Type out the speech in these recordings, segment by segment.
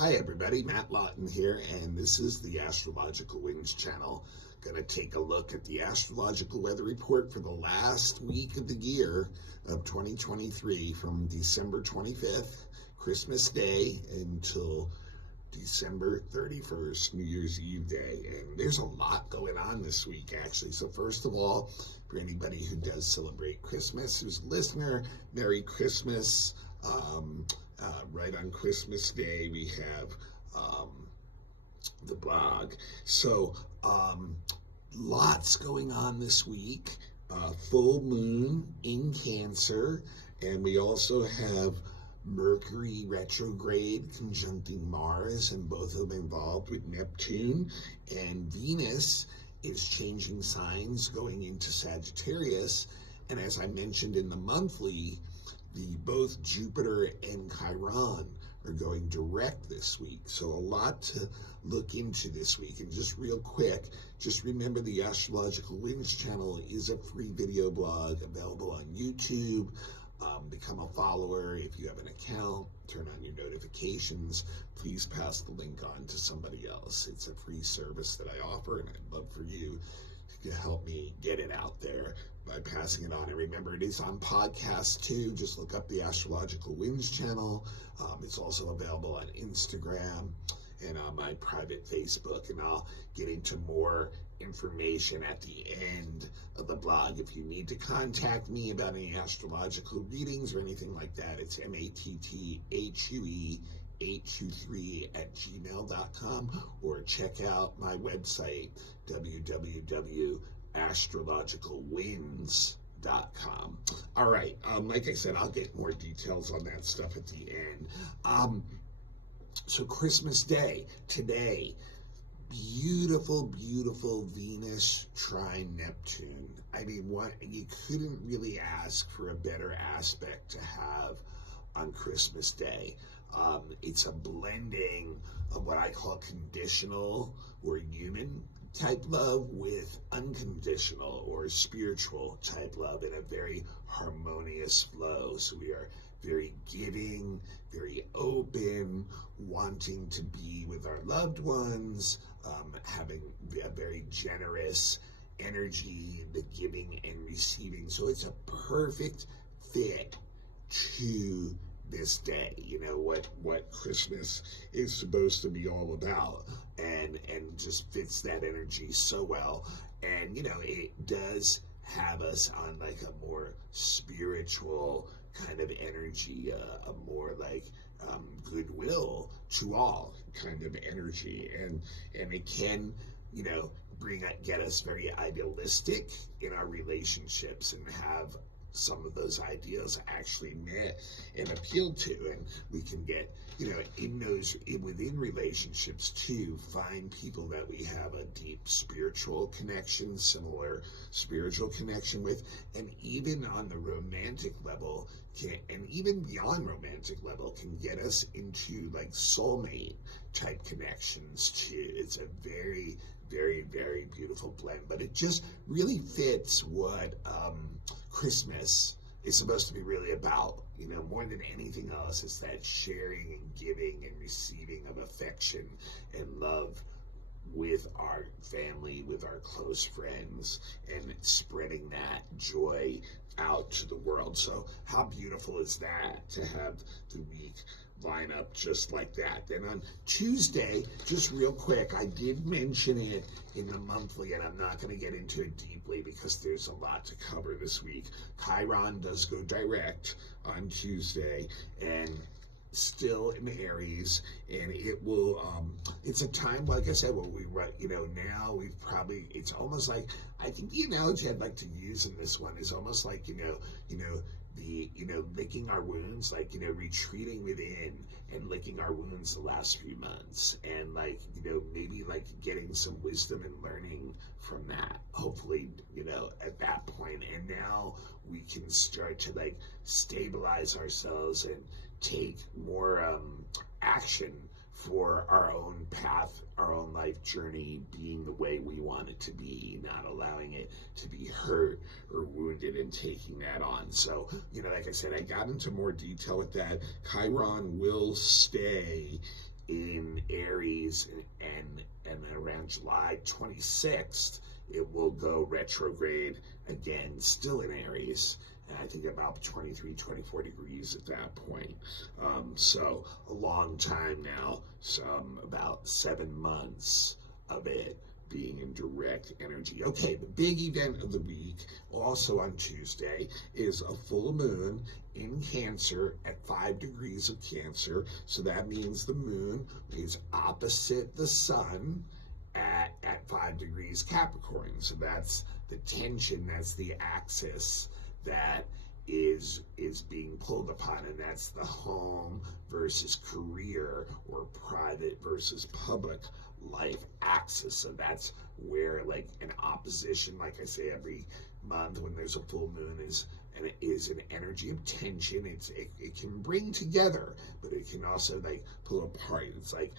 Hi everybody, Matt Lawton here, and this is the Astrological Winds channel. Gonna take a look at the astrological weather report for the last week of the year of 2023 from December 25th, Christmas Day, until December 31st, New Year's Eve day. And there's a lot going on this week, actually. So first of all, for anybody who does celebrate Christmas, who's a listener, Merry Christmas. Right on Christmas Day, we have the blog. So lots going on this week. Full moon in Cancer, and we also have Mercury retrograde conjuncting Mars, and both of them involved with Neptune, and Venus is changing signs going into Sagittarius. And as I mentioned in the monthly, both Jupiter and Chiron are going direct this week. So a lot to look into this week. And just real quick, just remember the Astrological Winds channel is a free video blog available on YouTube. Become a follower if you have an account. Turn on your notifications. Please pass the link on to somebody else. It's a free service that I offer, and I'd love for you to help me get it out there by passing it on. And remember, it is on podcast too. Just look up the Astrological Winds channel. It's also available on Instagram and on my private Facebook, and I'll get into more information at the end of the blog. If you need to contact me about any astrological readings or anything like that, it's matthue823@gmail.com, or check out my website, www.astrologicalwinds.com. All right, like I said, I'll get more details on that stuff at the end. So Christmas Day, today, beautiful, beautiful Venus trine Neptune. I mean, you couldn't really ask for a better aspect to have on Christmas Day. It's a blending of what I call conditional or human type love with unconditional or spiritual type love in a very harmonious flow. So we are very giving, very open, wanting to be with our loved ones, having a very generous energy, the giving and receiving. So it's a perfect fit to this day, what Christmas is supposed to be all about, and just fits that energy so well. And it does have us on like a more spiritual kind of energy, a more like goodwill to all kind of energy, and it can get us very idealistic in our relationships and have some of those ideals actually met and appealed to, and we can get within relationships too, find people that we have a deep spiritual connection, similar spiritual connection with, and even on the romantic level and even beyond romantic level can get us into like soulmate type connections too. It's a very, very, very beautiful blend, but it just really fits what Christmas is supposed to be really about. More than anything else, it's that sharing and giving and receiving of affection and love with our family, with our close friends, and spreading that joy out to the world. So how beautiful is that to have the week line up just like that. Then on Tuesday, just real quick, I did mention it in the monthly, and I'm not going to get into it deeply because there's a lot to cover this week. Chiron does go direct on Tuesday, and still in Aries, and it will it's a time, like I said, now it's almost like, I think the analogy I'd like to use in this one is almost like licking our wounds, like retreating within and licking our wounds the last few months, and maybe getting some wisdom and learning from that, hopefully at that point. And now we can start to stabilize ourselves and take more action for our own path, our own life journey being the way we want it to be, not allowing it to be hurt or wounded and taking that on. So, like I said, I got into more detail with that. Chiron will stay in Aries, and around July 26th, it will go retrograde again, still in Aries, and I think about 23, 24 degrees at that point. So a long time now, about 7 months of it being in direct energy. Okay, the big event of the week, also on Tuesday, is a full moon in Cancer at 5 degrees of Cancer. So that means the moon is opposite the sun at 5 degrees Capricorn. So that's the tension, that's the axis that is being pulled upon, and that's the home versus career, or private versus public life axis. So that's where, like, an opposition, like I say every month when there's a full moon, is an energy of tension. It can bring together, but it can also, like, pull apart. It's like,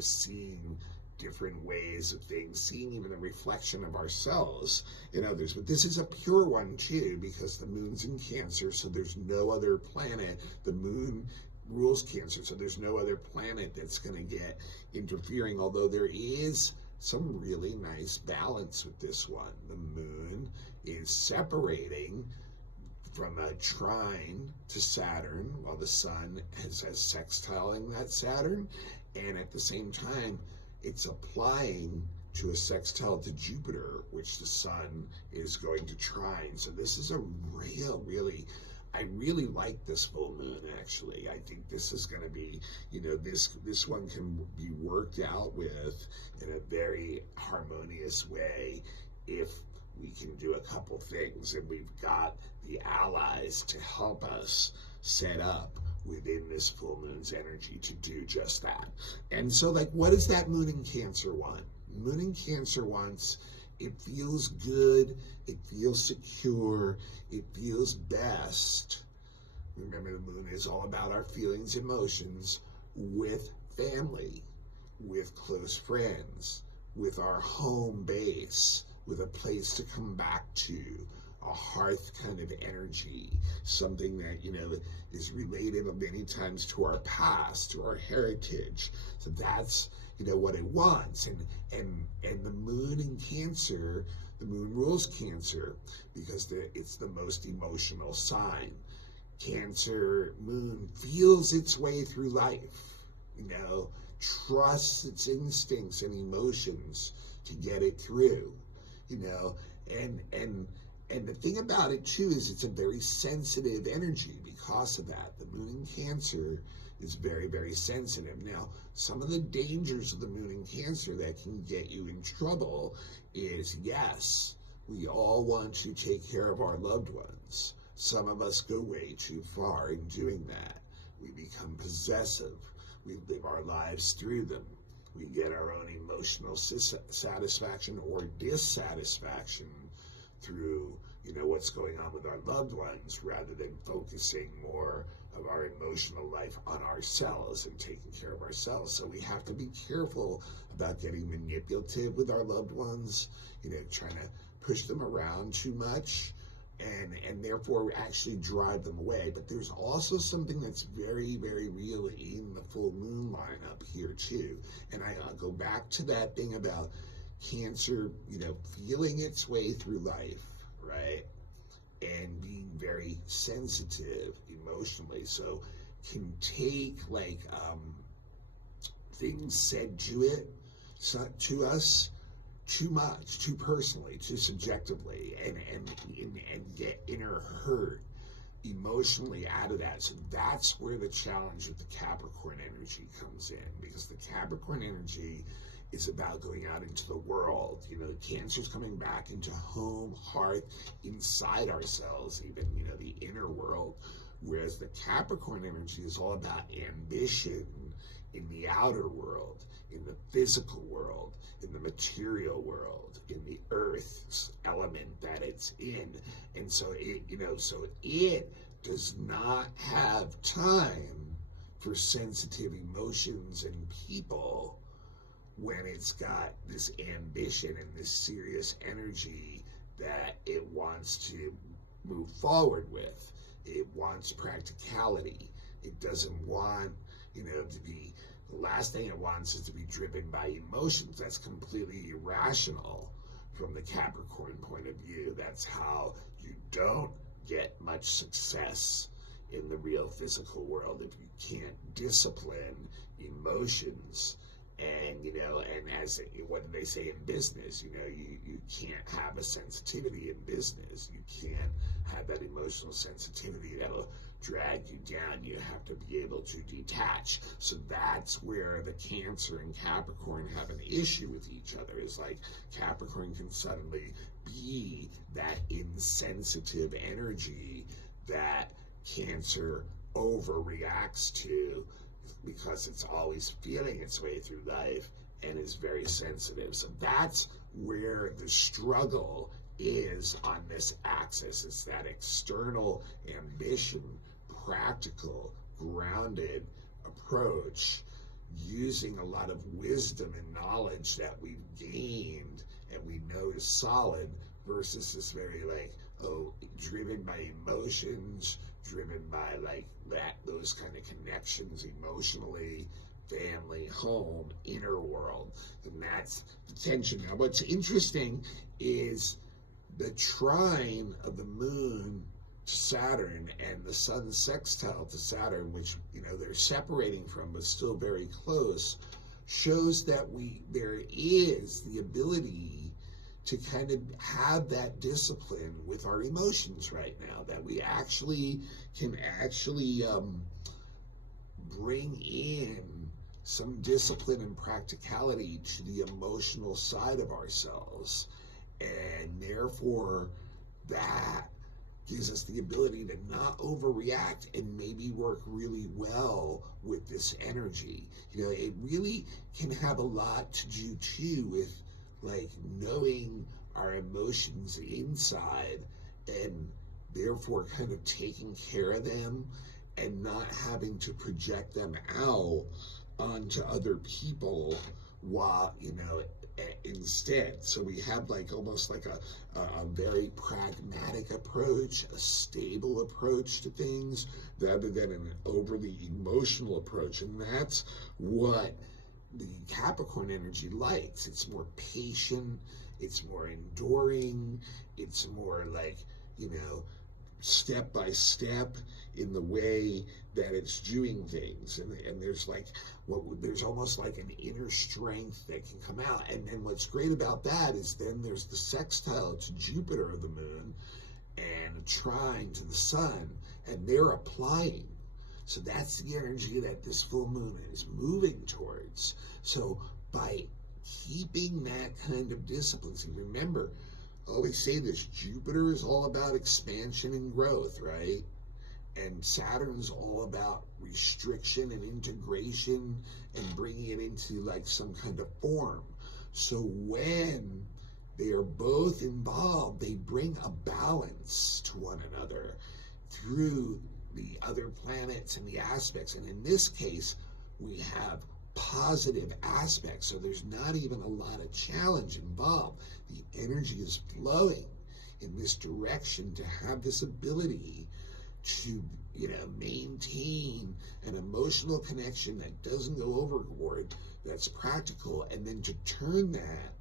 seeing different ways of things, seeing even a reflection of ourselves in others. But this is a pure one too, because the moon's in Cancer, so there's no other planet. The moon rules Cancer, so there's no other planet that's going to get interfering, although there is some really nice balance with this one. The moon is separating from a trine to Saturn, while the sun has sextiling that Saturn, and at the same time it's applying to a sextile to Jupiter, which the sun is going to trine. So this is a I really like this full moon, actually. I think this is going to be, this one can be worked out with in a very harmonious way if we can do a couple things, and we've got the allies to help us set up within this full moon's energy to do just that. And so, like, what does that moon in Cancer want? Moon in Cancer wants, it feels good, it feels secure, it feels best. Remember, the moon is all about our feelings, emotions, with family, with close friends, with our home base, with a place to come back to, a hearth kind of energy, something that, is related many times to our past, to our heritage. So that's, what it wants. And the moon in Cancer, the moon rules Cancer because it's the most emotional sign. Cancer moon feels its way through life, trusts its instincts and emotions to get it through, and the thing about it too is it's a very sensitive energy because of that. The moon in Cancer is very, very sensitive. Now, some of the dangers of the moon in Cancer that can get you in trouble is, yes, we all want to take care of our loved ones. Some of us go way too far in doing that. We become possessive. We live our lives through them. We get our own emotional satisfaction or dissatisfaction through, what's going on with our loved ones, rather than focusing more of our emotional life on ourselves and taking care of ourselves. So we have to be careful about getting manipulative with our loved ones, trying to push them around too much, and therefore actually drive them away. But there's also something that's very, very real in the full moon lineup here too. And I'll go back to that thing about Cancer, feeling its way through life, right? And being very sensitive emotionally. So can take, like, things said to us too much, too personally, too subjectively, and get inner hurt emotionally out of that. So that's where the challenge with the Capricorn energy comes in, because the Capricorn energy is about going out into the world. Cancer's coming back into home, hearth, inside ourselves, even, the inner world. Whereas the Capricorn energy is all about ambition in the outer world, in the physical world, in the material world, in the earth's element that it's in. And so it does not have time for sensitive emotions and people when it's got this ambition and this serious energy that it wants to move forward with. It wants practicality. It doesn't want, to be The last thing it wants is to be driven by emotions. That's completely irrational from the Capricorn point of view. That's how you don't get much success in the real physical world, if you can't discipline emotions. And, and as what do they say in business? You can't have a sensitivity in business. You can't have that emotional sensitivity that'll drag you down. You have to be able to detach. So that's where the Cancer and Capricorn have an issue with each other. Is like Capricorn can suddenly be that insensitive energy that Cancer overreacts to, because it's always feeling its way through life and is very sensitive. So that's where the struggle is on this axis. It's that external ambition, practical, grounded approach, using a lot of wisdom and knowledge that we've gained and we know is solid, versus this very driven by emotions, driven by those kind of connections emotionally, family, home, inner world. And that's the tension. Now, what's interesting is the trine of the moon to Saturn and the sun sextile to Saturn, which they're separating from but still very close, shows that there is the ability to kind of have that discipline with our emotions right now, that we can bring in some discipline and practicality to the emotional side of ourselves. And therefore, that gives us the ability to not overreact and maybe work really well with this energy. It really can have a lot to do too with knowing our emotions inside, and therefore kind of taking care of them and not having to project them out onto other people while instead. So we have almost a very pragmatic approach, a stable approach to things, rather than an overly emotional approach. And that's what the Capricorn energy likes. It's more patient, it's more enduring, it's more step by step in the way that it's doing things. And there's there's almost like an inner strength that can come out. And then what's great about that is then there's the sextile to Jupiter of the moon and a trine to the sun, and they're applying. So that's the energy that this full moon is moving towards. So by keeping that kind of discipline, see, remember, I always say this, Jupiter is all about expansion and growth, right? And Saturn's all about restriction and integration and bringing it into some kind of form. So when they are both involved, they bring a balance to one another through the other planets and the aspects. And in this case, we have positive aspects, so there's not even a lot of challenge involved. The energy is flowing in this direction to have this ability to maintain an emotional connection that doesn't go overboard, that's practical, and then to turn that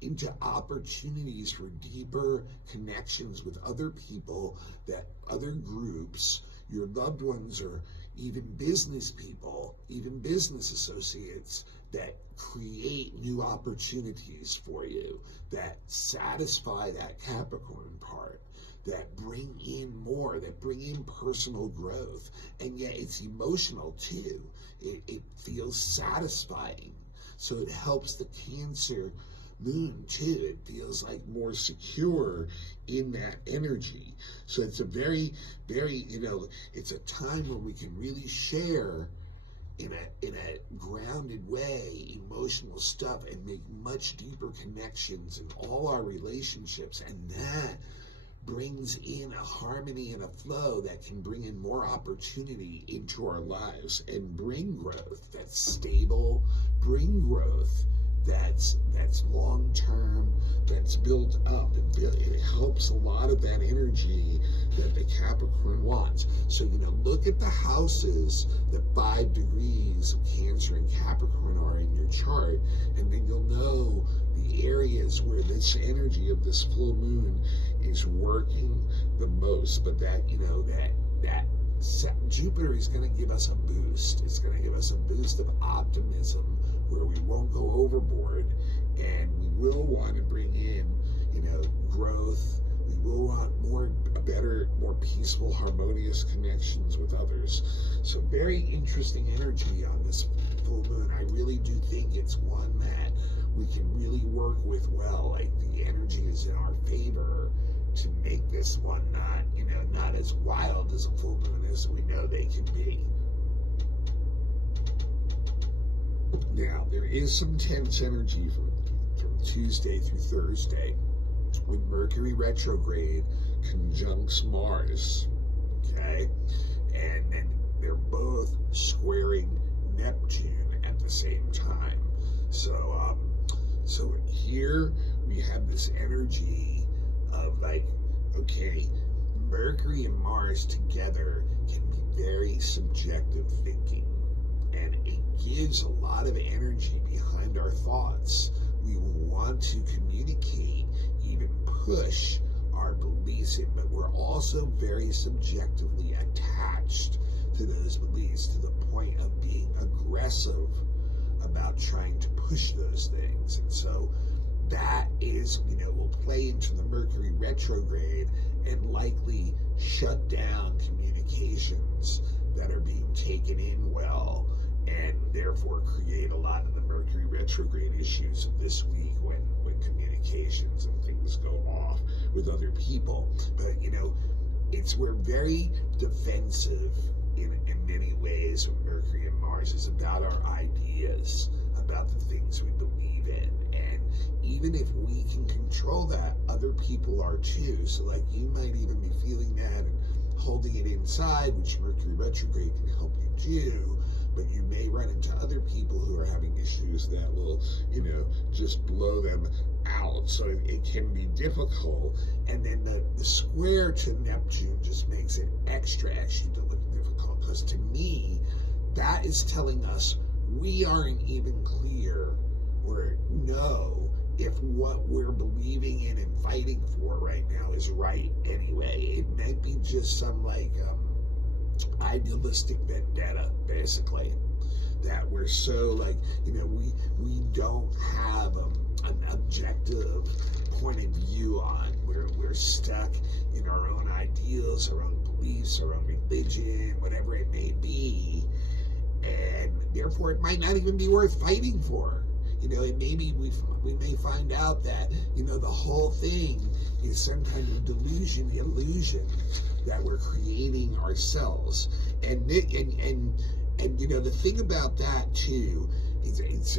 into opportunities for deeper connections with other people, that other groups, your loved ones, or even business people, even business associates, that create new opportunities for you, that satisfy that Capricorn part, that bring in more, that bring in personal growth. And yet it's emotional too. It feels satisfying. So it helps the Cancer moon too. It feels more secure in that energy. So it's a very, very, it's a time when we can really share in a grounded way emotional stuff and make much deeper connections in all our relationships. And that brings in a harmony and a flow that can bring in more opportunity into our lives and bring growth that's stable, bring growth that that's long term, that's built up. It helps a lot of that energy that the Capricorn wants. So, look at the houses that 5 degrees of Cancer and Capricorn are in your chart, and then you'll know the areas where this energy of this full moon is working the most. But that Jupiter is going to give us a boost. It's going to give us a boost of optimism where we won't go overboard, and we will want to bring in, growth. We will want better, more peaceful, harmonious connections with others. So very interesting energy on this full moon. I really do think it's one that we can really work with well. Like, the energy is in our favor to make this one not as wild as a full moon as we know they can be. Now, there is some tense energy from Tuesday through Thursday when Mercury retrograde conjuncts Mars, okay? And then they're both squaring Neptune at the same time. So here we have this energy of like, okay, Mercury and Mars together can be very subjective thinking, and it gives a lot of energy behind our thoughts. We will want to communicate, even push our beliefs in, but we're also very subjectively attached to those beliefs to the point of being aggressive about trying to push those things. And so that is, will play into the Mercury retrograde and likely shut down communications that are being taken in well, and therefore create a lot of the Mercury retrograde issues of this week when communications and things go off with other people. But, we're very defensive in many ways with Mercury and Mars. It's about our ideas, about the things we believe in. And even if we can control that, other people are too. So like, you might even be feeling that and holding it inside, which Mercury retrograde can help you do, but you may run into other people who are having issues that will, just blow them out. So it can be difficult. And then the square to Neptune just makes it extra difficult, because to me, that is telling us we aren't even clear or know if what we're believing in and fighting for right now is right anyway. It might be just some idealistic vendetta, basically, that we're so we don't have an objective point of view on. We're stuck in our own ideals, our own beliefs, our own religion, whatever it may be, and therefore it might not even be worth fighting for. It may be, we may find out that, the whole thing is some kind of illusion that we're creating ourselves. And the thing about that too is it's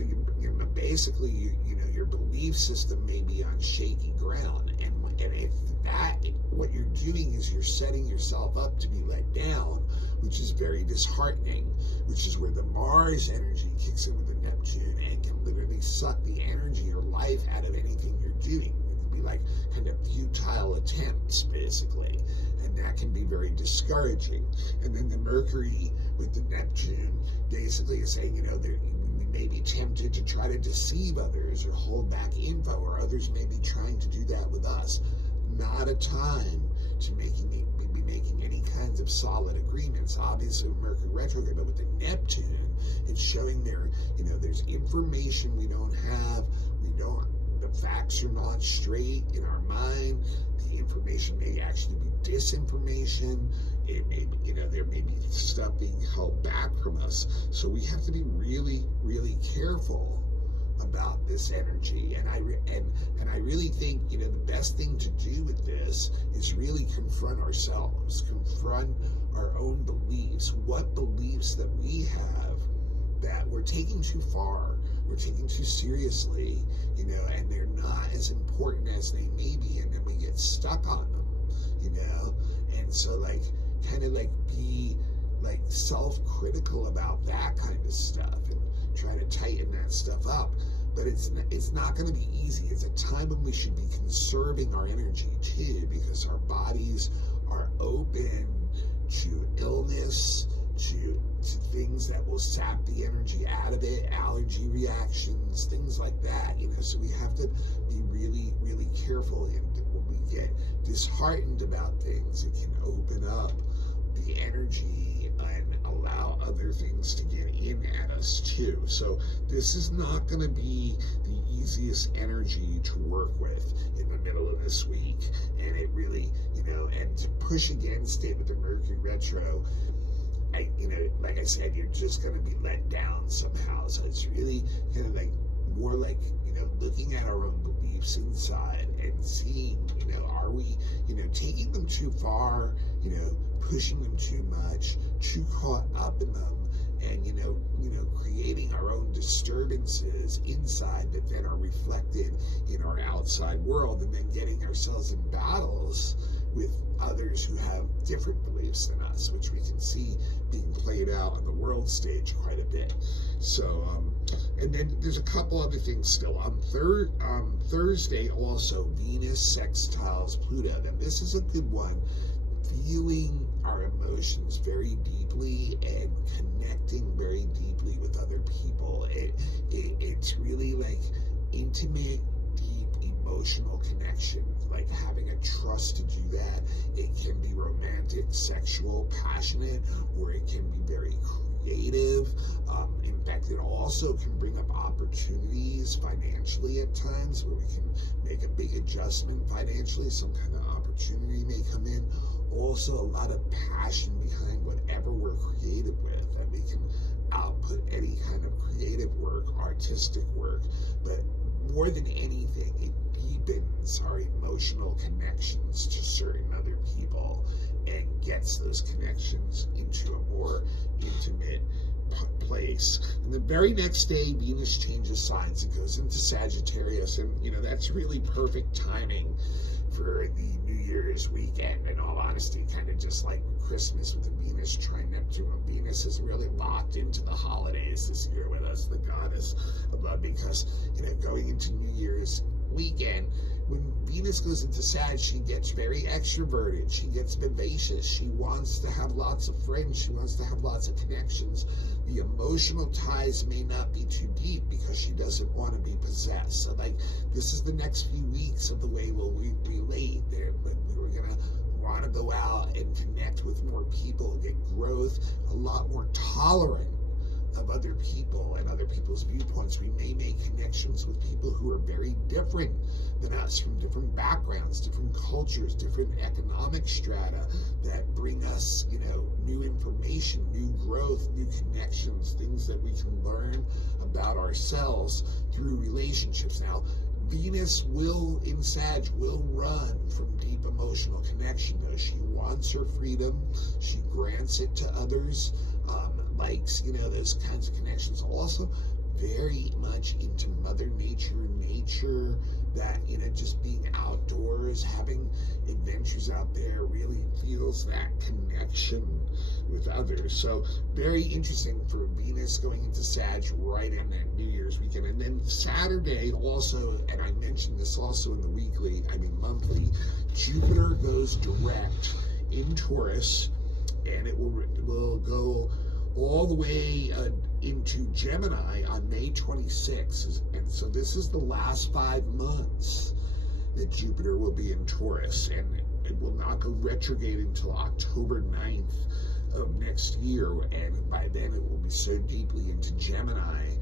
basically your belief system may be on shaky ground, and if that, what you're doing is you're setting yourself up to be let down, which is very disheartening, which is where the Mars energy kicks in with the Neptune and can literally suck the energy or life out of anything you're doing. It can be like kind of futile attempts, basically, and that can be very discouraging. And then the Mercury with the Neptune basically is saying, we may be tempted to try to deceive others or hold back info, or others may be trying to do that with us. Not a time to be making any kinds of solid agreements. Obviously, with Mercury retrograde, but with the Neptune, it's showing there's information we don't have. The facts are not straight in our mind. The information may actually be disinformation. It may be, there may be stuff being held back from us. So we have to be really, really careful about this energy. And I really think, the best thing to do with this is really confront ourselves, confront our own beliefs. What beliefs that we have that we're taking too far, we're taking too seriously, and they're not as important as they may be, and then we get stuck on them, and so be self-critical about that kind of stuff and try to tighten that stuff up. but it's not going to be easy. It's a time when we should be conserving our energy too, because our bodies are open to illness, to things that will sap the energy out of it, allergy reactions, things like that, so we have to be really, really careful. And when we get disheartened about things, it can open up the energy and allow other things to get in at us too. So this is not going to be the easiest energy to work with in the middle of this week. And it really, and to push against it with the Mercury retro, like I said, you're just going to be let down somehow. So it's really kind of like more like, looking at our own beliefs inside and seeing, are we, taking them too far, pushing them too much, too caught up in them, and, creating our own disturbances inside that then are reflected in our outside world, and then getting ourselves in battles with others who have different beliefs than us, which we can see being played out on the world stage quite a bit. So, and then there's a couple other things still. On Thursday also, Venus sextiles Pluto. And this is a good one. Feeling our emotions very deeply and connecting very deeply with other people. It's really like intimate, deep emotional connection, like having a trust to do that. It can be romantic, sexual, passionate, or it can be very creative. In fact, it also can bring up opportunities financially at times, where we can make a big adjustment financially. Some kind of opportunity may come in. Also, a lot of passion behind whatever we're creative with, and we can output any kind of creative work, artistic work. But more than anything, it deepens our emotional connections to certain other people and gets those connections into a more intimate place. And the very next day, Venus changes signs. It goes into Sagittarius, and that's really perfect timing for the New Year's weekend. In all honesty, kind of just like Christmas with the Venus trine Neptune. Venus is really locked into the holidays this year with us, the goddess of love, because going into New Year's weekend, when Venus goes into Sag, she gets very extroverted, she gets vivacious, she wants to have lots of friends, she wants to have lots of connections. The emotional ties may not be too deep because she doesn't want to be possessed. So like, this is the next few weeks of the way we'll relate there, but we're gonna want to go out and connect with more people, get growth, a lot more tolerant of other people and other people's viewpoints. We may make connections with people who are very different than us, from different backgrounds, different cultures, different economic strata, that bring us, new information, new growth, new connections, things that we can learn about ourselves through relationships. Now, Venus in Sag will run from deep emotional connection, though. She wants her freedom. She grants it to others. Likes, those kinds of connections. Also very much into Mother Nature, that, just being outdoors, having adventures out there, really feels that connection with others. So very interesting for Venus going into Sag right in that New Year's weekend. And then Saturday also, and I mentioned this also in the monthly, Jupiter goes direct in Taurus, and it will go all the way into Gemini on May 26th. And so this is the last 5 months that Jupiter will be in Taurus, and it will not go retrograde until October 9th of next year. And by then it will be so deeply into Gemini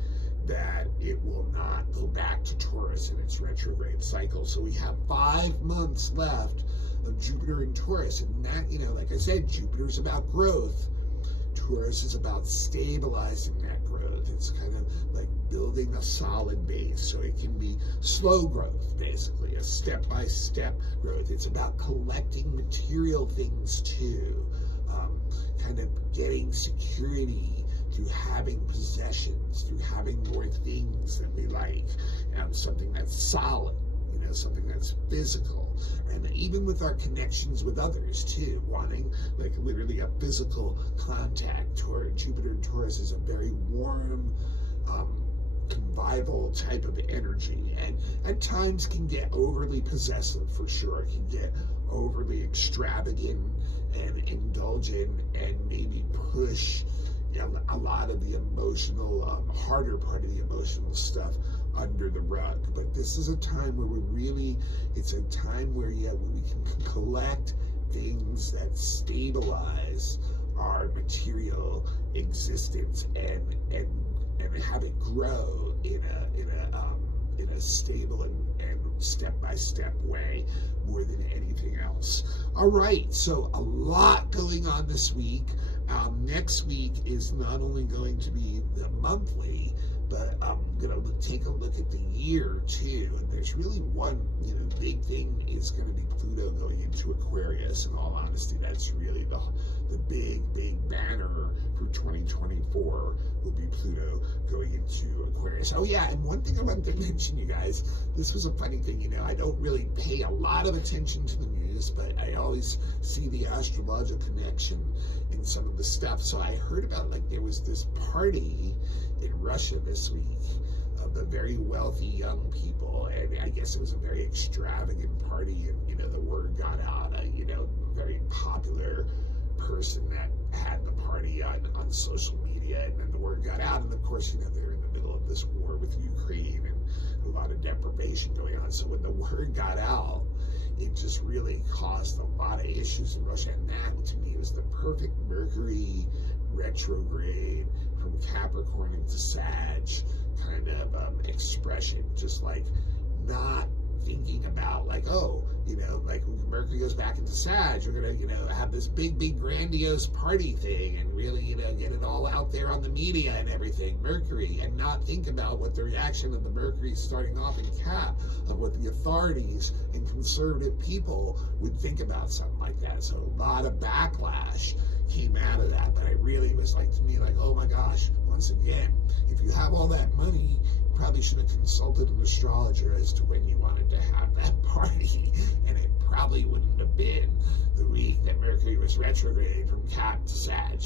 that it will not go back to Taurus in its retrograde cycle. So we have 5 months left of Jupiter in Taurus. And that, like I said, Jupiter's about growth. Taurus is about stabilizing that growth. It's kind of like building a solid base. So it can be slow growth, basically, a step-by-step growth. It's about collecting material things too, kind of getting security through having possessions, through having more things that we like, something that's solid, something that's physical. And even with our connections with others too, wanting like literally a physical contact. Jupiter and Taurus is a very warm environment rival type of energy, and at times can get overly possessive for sure. It can get overly extravagant and indulgent and maybe push a lot of the emotional, harder part of the emotional stuff under the rug. But this is a time where it's a time where, we can collect things that stabilize our material existence and have it grow in a stable and step-by-step way more than anything else. All right, so a lot going on this week. Next week is not only going to be the monthly, but I'm going to take a look at the year too. And there's really one, big thing is going to be Pluto going into Aquarius. In all honesty, that's really the big banner for 2024 will be Pluto going into Aquarius. Oh yeah, and one thing I wanted to mention, you guys, this was a funny thing. I don't really pay a lot of attention to the news, but I always see the astrological connection in some of the stuff. So I heard about, there was this party in Russia this week of the very wealthy young people, and I guess it was a very extravagant party, and the word got out. A very popular person that had the party on social media, and then the word got out, and of course they're in the middle of this war with Ukraine and a lot of deprivation going on. So when the word got out, it just really caused a lot of issues in Russia, and that to me was the perfect Mercury retrograde from Capricorn into Sag kind of expression, just not thinking about Mercury goes back into Sag, you're gonna have this big grandiose party thing and really get it all out there on the media and everything, Mercury, and not think about what the reaction of the Mercury starting off in Cap, of what the authorities and conservative people would think about something like that. So a lot of backlash came out of that, but I really was oh my gosh, once again, if you have all that money, you probably should have consulted an astrologer as to when you wanted to have that party, and it probably wouldn't have been the week that Mercury was retrograde from Cap to Sag,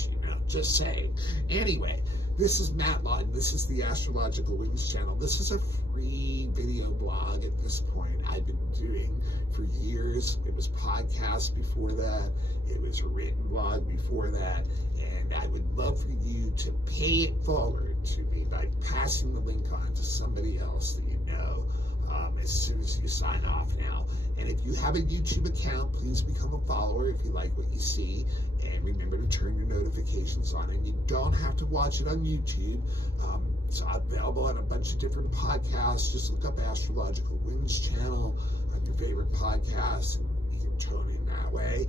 just saying. Anyway, this is Matt Lawton. This is the Astrological Winds channel. This is a free video blog at this point. I've been doing for years. It was podcast before that. It was a written blog before that. And I would love for you to pay it forward to me by passing the link on to somebody else that you know as soon as you sign off now. And if you have a YouTube account, please become a follower if you like what you see. And remember to turn your notifications on. And you don't have to watch it on YouTube. It's available on a bunch of different podcasts. Just look up Astrological Winds channel on your favorite podcasts, and you can tune in that way.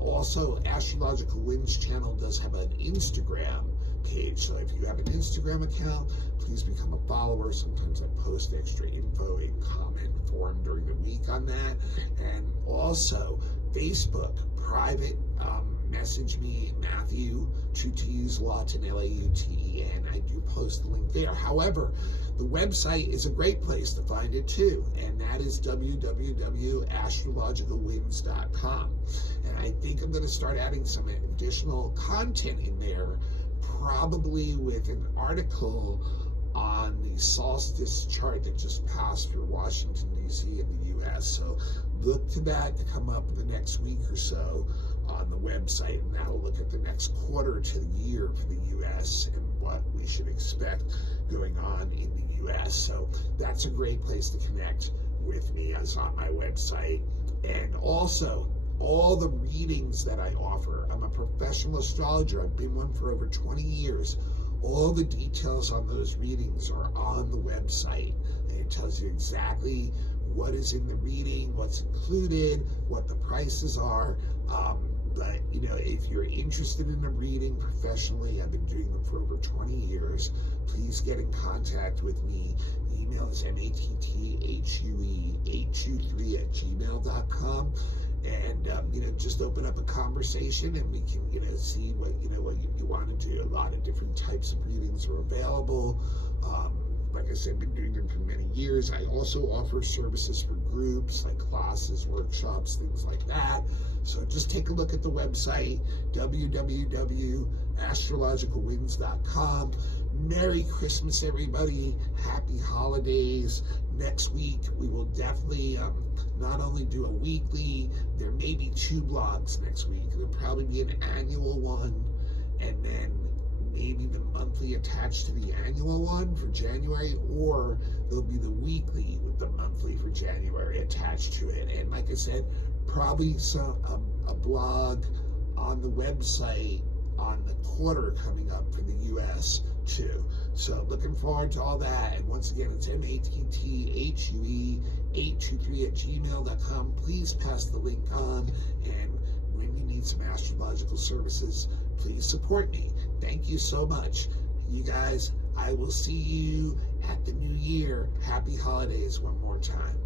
Also, Astrological Winds channel does have an Instagram page. So if you have an Instagram account, please become a follower. Sometimes I post extra info in comment form during the week on that. And also, Facebook, private, message me, Matthew, 2 T's, Lawton, L-A-U-T, and I do post the link there. However, the website is a great place to find it too, and that is www.astrologicalwinds.com. And I think I'm going to start adding some additional content in there, probably with an article on the solstice chart that just passed for Washington, D.C. in the U.S. So look to that to come up in the next week or so on the website, and that'll look at the next quarter to the year for the U.S. and what we should expect going on in the U.S. So that's a great place to connect with me. It's on my website. And also, all the readings that I offer, I'm a professional astrologer. I've been one for over 20 years. All the details on those readings are on the website, and it tells you exactly what is in the reading, what's included, what the prices are. But if you're interested in a reading professionally, I've been doing them for over 20 years, please get in contact with me. The email is matthe823@gmail.com. And just open up a conversation, and we can see what you want to do. A lot of different types of readings are available. Like I said, been doing them for many years. I also offer services for groups, like classes, workshops, things like that. So just take a look at the website, www.astrologicalwings.com. Merry Christmas, everybody. Happy holidays. Next week, we will definitely not only do a weekly, there may be 2 blogs next week. There'll probably be an annual one, and then maybe the monthly attached to the annual one for January, or there'll be the weekly with the monthly for January attached to it. And like I said, probably a blog on the website on the quarter coming up for the US too. So looking forward to all that. And once again, it's matthue823@gmail.com. Please pass the link on, and when you need some astrological services, please support me. Thank you so much. You guys, I will see you at the new year. Happy holidays one more time.